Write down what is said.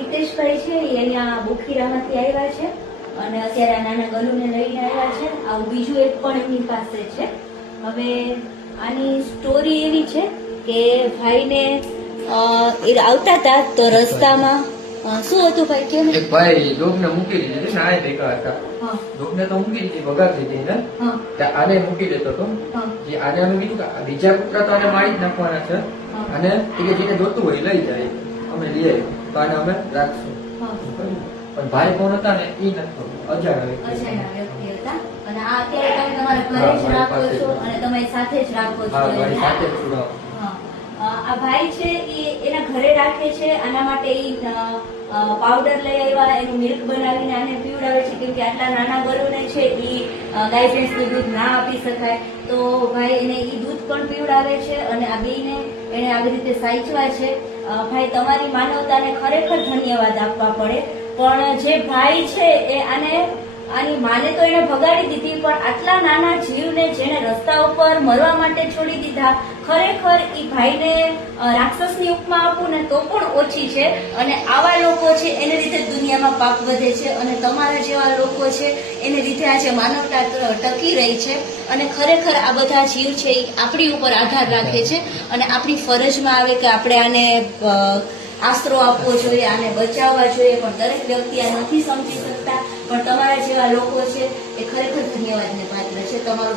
હિતેશભાઈ છે એ અહીંયા બોખીરામાંથી આવ્યા છે અને અત્યારે આ નાના ગલુને લઈને આવ્યા છે. આવું બીજું એક પણ એમની પાસે છે. હવે આની સ્ટોરી એવી છે કે ભાઈને એ આવતા હતા તો રસ્તામાં શું હતું ભાઈ? કેમ એક ભાઈ ડોગને મૂકી દીધી ને આને ભેગા હતા. ડોગને તો મૂકી દીધી, ભગાવી દીધી ને આને મૂકી દેતો હતો. આને અમે કીધું કે બીજા કૂતરા તો આને મારી જ નાખવાના છે અને એ જેને જોતું હોય લઈ જાય, અમે લઈ આવીએ તો આને અમે રાખશું. પણ ભાઈ કોણ હતા ને એ નતો, અજાણ્યા વ્યક્તિ હતા. અને આ અત્યારે તમે તમારા ઘરે જ રાખો છો અને તમે સાથે જ રાખો છો. સાથે જ છોડાવો. આ ભાઈ છે એ એના ઘરે રાખે છે. આના માટે એ પાવડર લઈ આવ્યા, એનું મિલ્ક બનાવીને આને પીવડાવે છે, કેમ કે આટલા નાના ગરુને છે એ ગાય ભેંસનું દૂધ ના આપી શકાય. તો ભાઈ એને એ દૂધ પણ પીવડાવે છે અને આ બેને એને આવી રીતે સાચવા છે. ભાઈ, તમારી માનવતાને ખરેખર ધન્યવાદ આપવા પડે. પણ જે ભાઈ છે એ આની માને તો એને ભગાડી દીધી, પણ આટલા નાના જીવને જેને રસ્તા ઉપર મરવા માટે છોડી દીધા, ખરેખર એ ભાઈને રાક્ષસની ઉપમા આપું ને તો પણ ઓછી છે. અને આવા લોકો છે એને લીધે દુનિયામાં પાપ વધે છે અને તમારા જેવા લોકો છે એને લીધે આજે માનવતા ટકી રહી છે. અને ખરેખર આ બધા જીવ છે એ આપણી ઉપર આધાર રાખે છે અને આપણી ફરજમાં આવે કે આપણે આને આશરો આપવો જોઈએ, આને બચાવવા જોઈએ. પણ દરેક વ્યક્તિ આ નથી સમજી શકતા. પણ તમારા જેવા લોકો છે એ ખરેખર ધન્યવાદને પાત્ર છે. તમારો